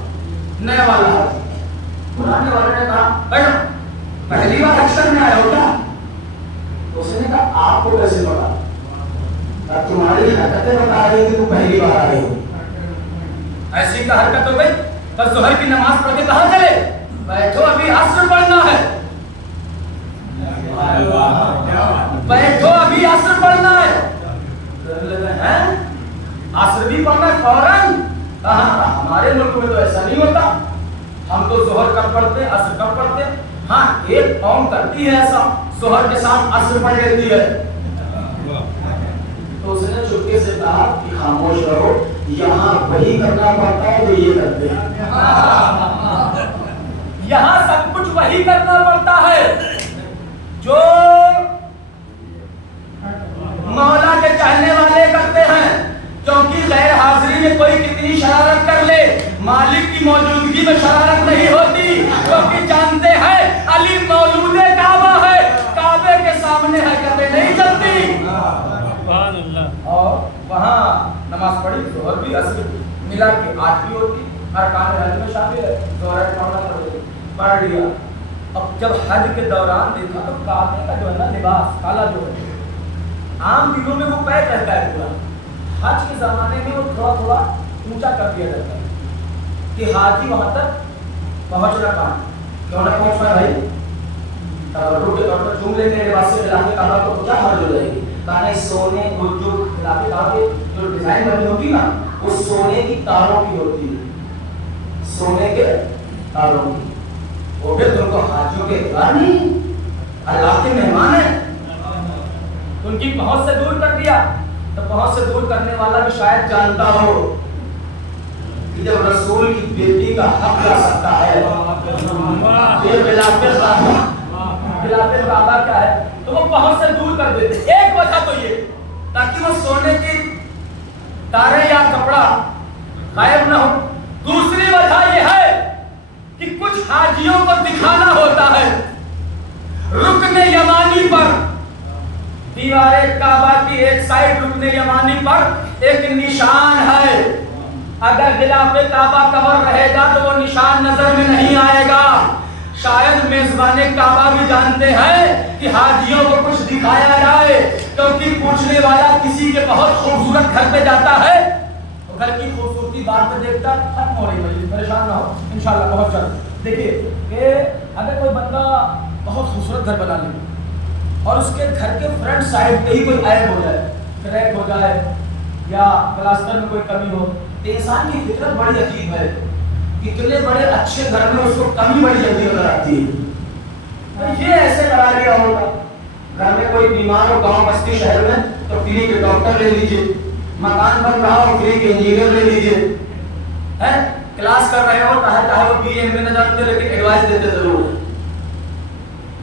نیا والا حاجی، پرانے والے نے کہا بیٹھو پہلی بار حج کرنے آئے ہو کیا؟ اس نے کہا آپ کو کیسے پتا، تمہاری حرکتیں بتا رہی کہ تم پہلی بار آئے ہو، ایسی کا حرکت ہو گئی، بس ظہر کی نماز پڑھ کے کہاں چلے؟ بیٹھو ابھی عصر پڑھنا ہے، بیٹھو ابھی عصر پڑھنا ہے، عصر بھی پڑھنا ہے فوراً، ہمارے ملک میں تو ایسا نہیں ہوتا، ہم تو ظہر کب پڑھتے عصر کب پڑھتے، ہاں ایک قوم کرتی ہے ایسا، ظہر کے ساتھ عصر پڑھ لیتی ہے، تو اس نے چپکے سے کہا کہ خاموش رہو، یہاں وہی کرنا پڑتا ہے جو یہ کرتے ہیں، یہاں سب کچھ وہی کرنا پڑتا ہے جو مولا کے چاہنے والے کرتے ہیں، کیونکہ غیر حاضری میں کوئی کتنی شرارت کر لے مالک کی موجودگی میں شرارت نہیں ہوتی، کیونکہ جانتے ہیں علی مولود کعبہ ہے، کعبے کے سامنے حرکتیں نہیں چلتی، سبحان اللہ۔ اور وہاں نماز پڑھی ظہر بھی عصر ملا کے 8 بھی ہوتی، ارکان حج میں شامل ہے، ظہر پڑھنا پڑھ لیا۔ اب جب حج کے دوران دیکھا تو کعبے کا جو ہے نا لباس کالا جو ہے، عام دنوں میں وہ پیک رہتا ہے پورا، حج کے زمانے میں وہ تھوڑا تھوڑا اونچا کر دیا جاتا ہے کہ حاجی وہاں تک پہنچ نہ پائے، کیوں نہ پہنچ پائے بھائی، تبرک کے طور پر چوم لیتے ہیں لباس سے خلاف کعبہ کو کیا حرج ہو جائے گی، کہنا سونے جو خلاف کعبہ جو ڈیزائن بنی ہوتی نا وہ سونے کی تاروں کی ہوتی ہے، سونے کے تاروں کی، وہ پھر تم کو حاجیوں کے اعتبار نہیں، اللہ کے مہمان ہیں، ان کی پہنچ سے دور کر دیا، تو پہنچ سے دور کرنے والا بھی شاید جانتا ہو کہ جب رسول کی بیٹی کا حق لا سکتا ہے یہ خلاف کعبہ کیا ہے، تو وہ پہنچ سے دور کر دیتے، ایک وجہ تو یہ تاکہ وہ سونے کی تارے یا کپڑا غائب نہ ہو، دوسری وجہ یہ ہے کہ کچھ حاجیوں کو دکھانا ہوتا ہے، رکن یمانی پر دیوار کعبہ کی ایک سائڈ رکن یمانی پر ایک نشان ہے، اگر غلاف کعبہ کور رہے گا تو وہ نشان نظر میں نہیں آئے گا، شاید میزبان کعبہ بھی جانتے ہیں کہ حاجیوں کو کچھ دکھایا جائے، کیونکہ پوچھنے والا کسی کے بہت خوبصورت گھر پہ جاتا ہے، گھر کی خوبصورتی بعد میں دیکھتا ختم ہو رہی ہے، پریشان نہ ہو انشاءاللہ بہت جلد۔ دیکھیے کہ اگر کوئی بندہ بہت خوبصورت گھر بنا لے اور اس کے گھر کے فرنٹ سائڈ پہ ہی کوئی عیب ہو جائے، کریک ہو جائے یا پلاسٹر میں کوئی کمی ہو، تو انسان کی فطرت بڑی عجیب ہے، اتنے بڑے اچھے گھر میں اس کو کمی بڑی جلدی نظر آتی ہے، یہ ایسے کرا لیا ہوگا، گھر میں کوئی بیمار ہو گاؤں بستی شہر میں تو فری کے ڈاکٹر لے لیجیے، مکان بن رہا ہو فری کے انجینئر لے لیجیے، کلاس کر رہے ہو چاہے وہ بی ایم میں نہ جانتے لیکن ایڈوائز دیتے ضرور ہے،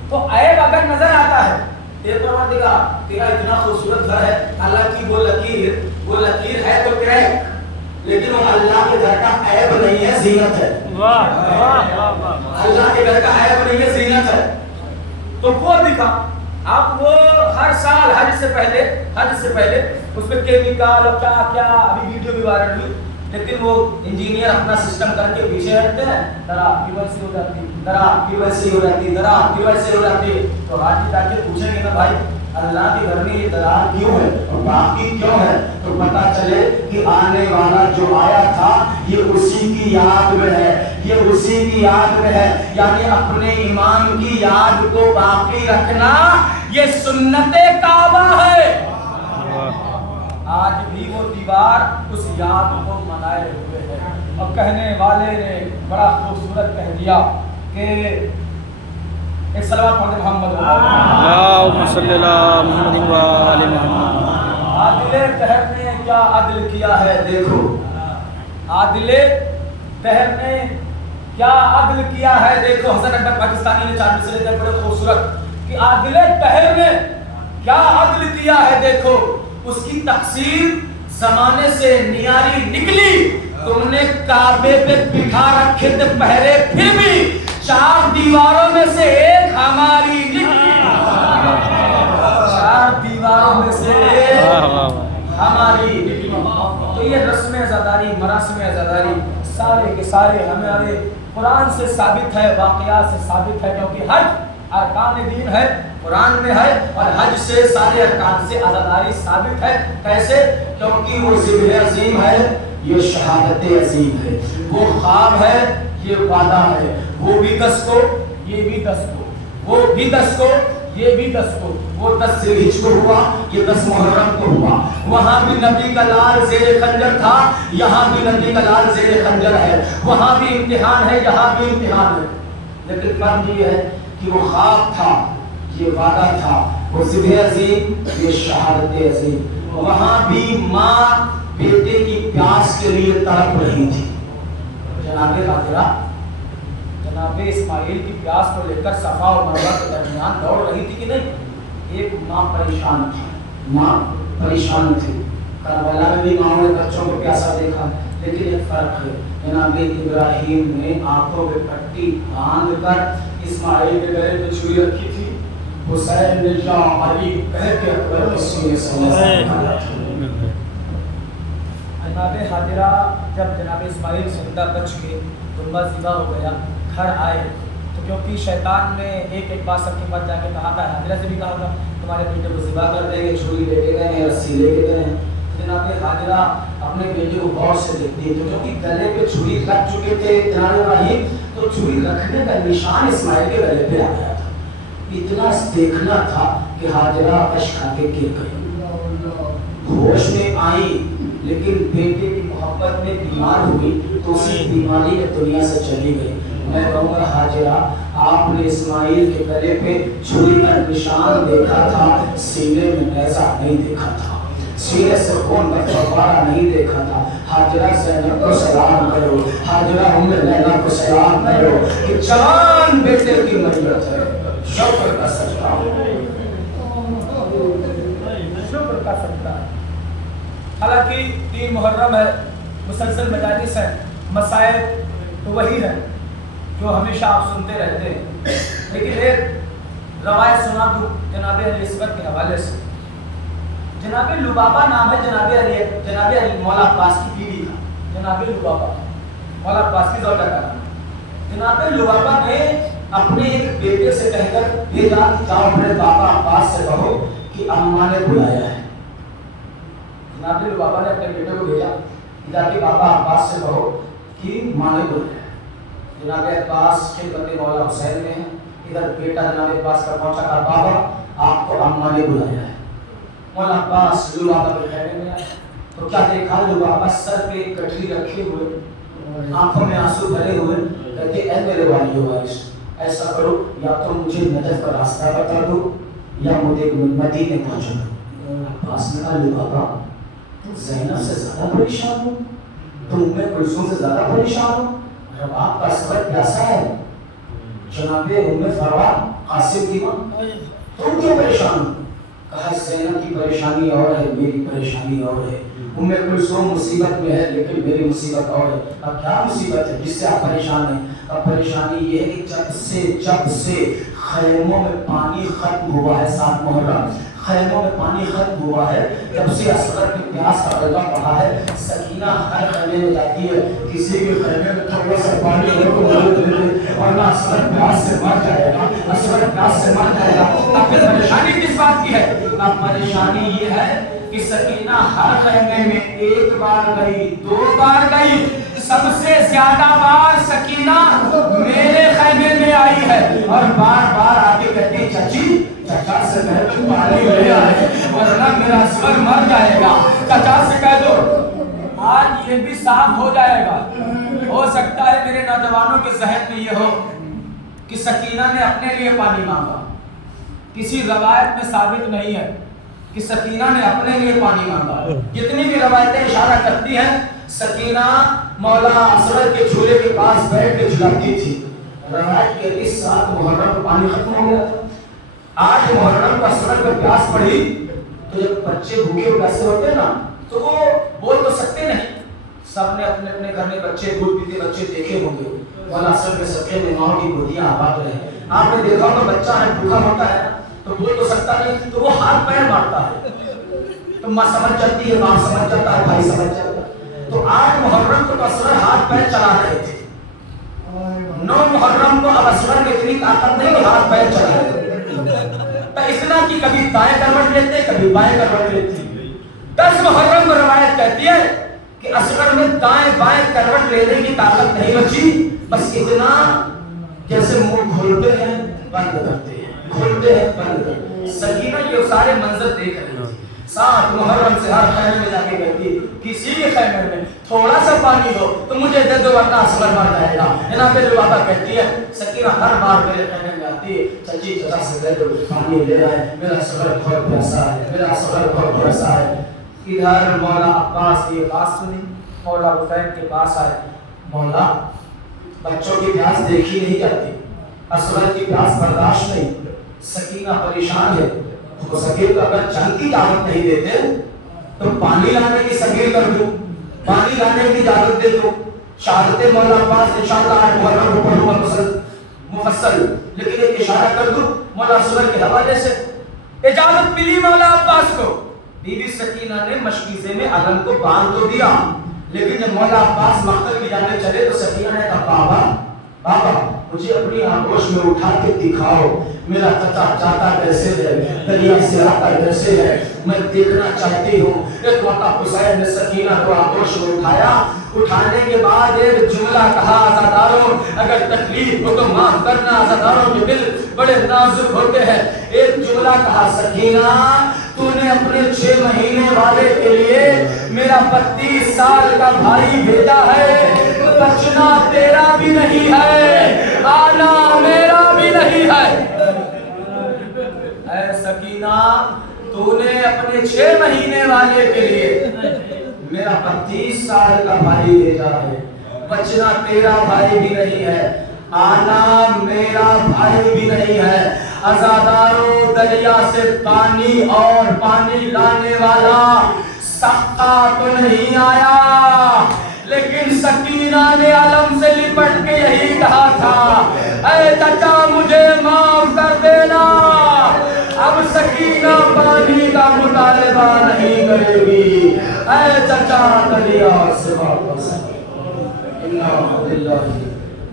تو عیب اگر نظر آتا ہے پروردگار تیرا اتنا خوبصورت گھر ہے، اللہ کی وہ لکیر ہے تو کریک، لیکن وہ اللہ کے گھر کا عیب نہیں ہے، زینت ہے، اللہ کے گھر کا عیب نہیں ہے، زینت ہے، تو وہ دکھا۔ اب وہ ہر سال حج سے پہلے اس میں کیمیکل اور کیا ابھی ویڈیو بھی وائرل ہوئی، لیکن وہ انجینئر اپنا سسٹم کر کے پیچھے ہٹتے ہیں، ذرا کیویسی ہو جاتی، ذرا کیویسی ہو جاتی، ذرا کیویسی ہو جاتی، تو حاجی جا کے پوچھیں گے نا بھائی اللہ کے گھر میں یہ درار کیوں ہے اور باقی کیوں ہے، تو پتہ چلے کہ آنے والا جو آیا تھا یہ اسی کی یاد میں ہے، یہ اسی کی یاد میں ہے، یعنی اپنے ایمان کی یاد کو باقی رکھنا یہ سنت کعبہ ہے۔ آج بھی وہ دیوار اس یاد کو منائے ہوئے ہے، اور کہنے والے نے بڑا خوبصورت کہہ دیا کہ ایک صلوات پڑھ دیں محمد اللہم صلی اللہ محمد و آل محمد. عادل دہر نے کیا عدل کیا ہے دیکھو. عادل دہر نے کیا عدل کیا ہے دیکھو. حسن اکبر پاکستانی نے 4 مصرے دے بڑے خوبصورت کہ عادل دہر نے کیا عدل کیا ہے دیکھو. اس کی تقسیم زمانے سے نیاری نکلی. تم نے کعبے پہ بٹھا رکھے تھے پہرے پھر بھی 4 دیواروں میں سے ایک ہماری نکلی. 4 دیواروں میں سے ایک ہماری نکلی. تو یہ رسم عزاداری مراسم عزاداری سارے کے سارے ہمارے قرآن سے ثابت ہے, واقعات سے ثابت ہے, کیونکہ حج ارکان دین ہے, قرآن میں ہے, اور حج سے سارے ارکان سے عزاداری ثابت ہے. کیسے؟ کیونکہ وہ ذبح عظیم ہے, یہ شہادت عظیم ہے, وہ خواب ہے, یہ وعدہ ہے. وہ بھی 10 کو, یہ بھی 10 کو, وہ بھی 10 کو, یہ بھی 10 کو. وہ 10 ذی الحجہ کو ہوا, یہ 10 محرم کو ہوا. وہاں بھی نبی کا لال زیر خنجر تھا, یہاں بھی نبی کا لال زیر خنجر ہے. وہاں بھی امتحان ہے, یہاں بھی امتحان ہے. لیکن فرق یہ ہے کہ وہ خواب تھا, یہ وعدہ تھا. وہ ذبح عظیم, یہ شہادت عظیم. وہاں بھی ماں بیٹے کی پیاس کے لیے تڑپ رہی تھی. جناب حاضرہ, جناب اسماعیل کی پیاس کو لے کر صفا اور مروہ کے درمیان دوڑ رہی تھی کہ نہیں. ایک ماں پریشان تھی, ماں پریشان تھی. کربلا میں بھی ماں نے بچوں کو پیاسا دیکھا, لیکن ایک فرق ہے. جناب ابراہیم نے آنکھوں پہ پٹی باندھ کر اسماعیل کے گلے پہ چھری رکھی تھی. حسین نے یا علی کہہ کے اکبر کے سینے سے لگایا. جناب حاضرہ, جب جناب اسماعیل زندہ بچ گئے, دمبا ذبح ہو گیا, گھر آئے تو کیونکہ شیطان نے ایک ایک بات سب کے پاس جا کے کہا تھا, حاضرہ سے بھی کہا تھا تمہارے بیٹے کو ذبح کر دیں گے. چھری لے کے گئے ہیں, رسی لے کے گئے ہیں. جناب حاضرہ اپنے بیٹے کو غور سے دیکھتی ہے, تو کیونکہ گلے پہ چھری رکھ چکے تھے جناب ابراہیم, تو چھری رکھنے کا نشان اسماعیل کے گلے پہ آ گیا تھا. اتنا دیکھنا تھا کہ حاضرہ اشک کھا کے گر گئی, ہوش میں آئی, لیکن بیٹے کی محبت میں بیمار ہوئی تو اسی بیماری میں دنیا سے چلی گئی. میں کہوں گا حاجرہ, آپ نے اسماعیل کے گلے پہ چھری کا نشان دیکھا تھا, سینے میں نیزہ نہیں دیکھا تھا, سینے سے خون کا فوارہ نہیں دیکھا تھا. حاجرہ زینب کو سلام کرو, حاجرہ ام لیلا کو سلام کرو کہ جوان بیٹے کی میت ہے. شکر کا سجدہ, شکر کا سجدہ. حالانکہ 3 محرم ہے, مسلسل مجالس ہے, مسائل تو وہی ہے جو ہمیشہ آپ سنتے رہتے ہیں. لیکن ایک روایت سنا دوں جناب علی اصغر کے حوالے سے. جناب لبابہ نام ہے جناب علی مولا عباس کی بیوی کا. جناب لبابہ مولا عباس کی زوجہ کا. جناب لبابہ نے اپنے ایک بیٹے سے کہہ کر بھیجا کہ جاؤ اپنے بابا عباس سے کہو کہ اماں نے بلایا ہے. جناب لبابہ نے اپنے بیٹے کو بھیجا کہ جا کے بابا عباس سے کہو کہ ماں نے بلایا ہے. جناب عباس خدمت مولا حسین میں ہیں. ادھر بیٹا جناب عباس کا پہنچا کہا بابا آپ کو اماں نے بلایا ہے. مولا عباس لبابہ کے خیمے میں آئے تو کیا دیکھا, لبابہ سر پہ ایک کٹری رکھے ہوئے, آنکھوں میں آنسو بھرے ہوئے, کہتے اے میرے والی وارث, ایسا کرو یا تو مجھے نجف کا راستہ بتا دو یا مجھے مدینے پہنچا دو. عباس نے کہا لبابہ تم زینب سے زیادہ پریشان ہو, تم ام کلثوم سے زیادہ پریشان ہو, جب آپ کا سبب پیاسا ہے. جناب ام فروا قاسم کی ماں, تم کیوں پریشان ہو؟ کہا زینب کی پریشانی اور ہے, میری پریشانی اور ہے. ام کلثوم مصیبت میں ہے لیکن میری مصیبت اور ہے. اب کیا مصیبت ہے جس سے آپ پریشان ہیں؟ اب پریشانی یہ ہے کہ جب سے خیموں میں پانی ختم ہوا ہے, 7 محرم خیموں میں پانی ختم ہوا ہے, جب سے اصغر کی پیاس کا غلبہ پڑا ہے. سکینہ ہر خیمے میں جاتی ہے, کسی کے خیمے میں تھوڑا سا پانی ہو تو مدد دے دے, ورنہ اصغر پیاس سے مر جائے گا, اصغر پیاس سے مر جائے گا. اب پھر پریشانی کس بات کی ہے؟ اب پریشانی یہ ہے کہ سکینہ ہر خیمے میں 1 بار گئی, 2 بار گئی, سب سے زیادہ بار سکینہ میرے خیمے میں آئی ہے, اور بار بار آگے کہتی چچی چچا سے کہہ دو پانی لے آئے ورنہ میرا اصغر مر جائے گا. چچا سے کہہ دو آج یہ بھی صاف ہو جائے گا. ہو سکتا ہے میرے نوجوانوں کے ذہن میں یہ ہو کہ سکینہ نے اپنے لیے پانی مانگا. کسی روایت میں ثابت نہیں ہے کہ سکینہ نے اپنے لیے پانی مانگا. جتنی بھی روایتیں اشارہ کرتی ہیں سکینہ مولا اصغر کے چولہے کے پاس بیٹھ کے جلاتی تھی. روایت کے اس 7 محرم کو پانی ختم ہو گیا. 8 محرم کو اصغر کو پیاس پڑی تو جب بچے بھوکے پیاسے ہوتے ہیں نا تو وہ بول تو سکتے نہیں. سب نے اپنے اپنے گھر میں بچے دودھ پیتے بچے دیکھے ہوں گے. مولا اصغر کے سکے میں ماں کی گودیاں آباد رہے. آپ نے دیکھا ہوگا بچہ ہے بھوکا ہوتا ہے تو بول تو سکتا نہیں تو وہ ہاتھ پیر مارتا ہے. تو ماں سمجھ جاتی ہے ماں سمجھ جاتا ہے بھائی سمجھ جاتا ہے. تو 8 محرم کو اصغر ہاتھ پیر چلا رہے تھے. 9 محرم کو اب اصغر میں اتنی طاقت نہیں کہ ہاتھ پیر چلا رہے. تو اتنا کہ کبھی دائیں کروٹ لیتے کبھی بائیں کروٹ لیتے. 10 محرم کو روایت کہتی ہے کہ اصغر میں دائیں بائیں کروٹ لینے کی طاقت نہیں بچی. بس اتنا جیسے منہ کھولتے ہیں بند کرتے ہیں کھولتے ہیں بند کرتے ہیں. سکینہ یہ سارے منظر دیکھ رہی تھی. 7 محرم سے ہر خیمے میں جا کے کہتی کسی بھی خیمے میں تھوڑا سا پانی ہو تو مجھے دے دو ورنہ اصغر مر جائے گا. جناب لبابہ کہتی ہے سکینہ ہر بار میرے خیمے میں آتی ہے چچی چچا سے دے دو پانی لے آئے میرا اصغر بہت پیاسا ہے میرا اصغر بہت پیاسا ہے. ادھر مولا عباس یہ بات سنی مولا حسین کے پاس آئے. مولا بچوں کی پیاس دیکھی نہیں جاتی اصغر کی پیاس برداشت نہیں. سکینہ پریشان ہے. تو سکیر کو اگر چل کی اجازت نہیں دیتے تو پانی لانے کی سکیر کر دو پانی لانے کی اجازت دے دو. شہادت مولا عباس انشاءاللہ 8 محرم کو پڑھوں گا مفصل لیکن ایک اشارہ کر دوں مولا اصغر کے حوالے سے. اجازت ملی مولا عباس کو. بی بی سکینہ نے مشکیزے میں علم کو باندھ تو دیا لیکن جب مولا عباس مقتل کی جانے چلے تو سکینہ نے کہا بابا مجھے اپنی آغوش میں اٹھا کے دکھاؤ میرا چچا چاہتا کیسے ہے دریا سے آتا کیسے ہے میں دیکھنا چاہتی ہوں. ایک موقع حسین نے سکینہ کو آغوش میں اٹھایا. اٹھانے کے بعد ایک جملہ کہا عزاداروں اگر تکلیف ہو تو معاف کرنا عزاداروں کے دل بڑے نازک ہوتے ہیں. ایک جملہ کہا سکینہ تو نے اپنے 6 مہینے والے کے لیے میرا 32 سال کا بھائی بھیجا ہے. بچنا تیرا بھی نہیں ہے آنا میرا بھی نہیں ہے. اے سکینہ تو نے اپنے 6 مہینے والے کے لیے میرا 32 سال کا بھائی بھیجا ہے. بچنا تیرا بھائی بھی نہیں ہے آنا میرا بھائی بھی نہیں ہے. عزاداروں دریا سے پانی اور پانی لانے والا سقا تو نہیں آیا لیکن سکینہ نے علم سے لپٹ کے یہی کہا تھا اے چچا مجھے معاف کر دینا. اب سکینہ پانی کا مطالبہ نہیں کرے گی. اے چچا دریا سے واپس انا للہ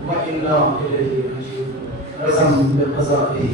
و انا الیہ راجعون. رضم بقضائہ.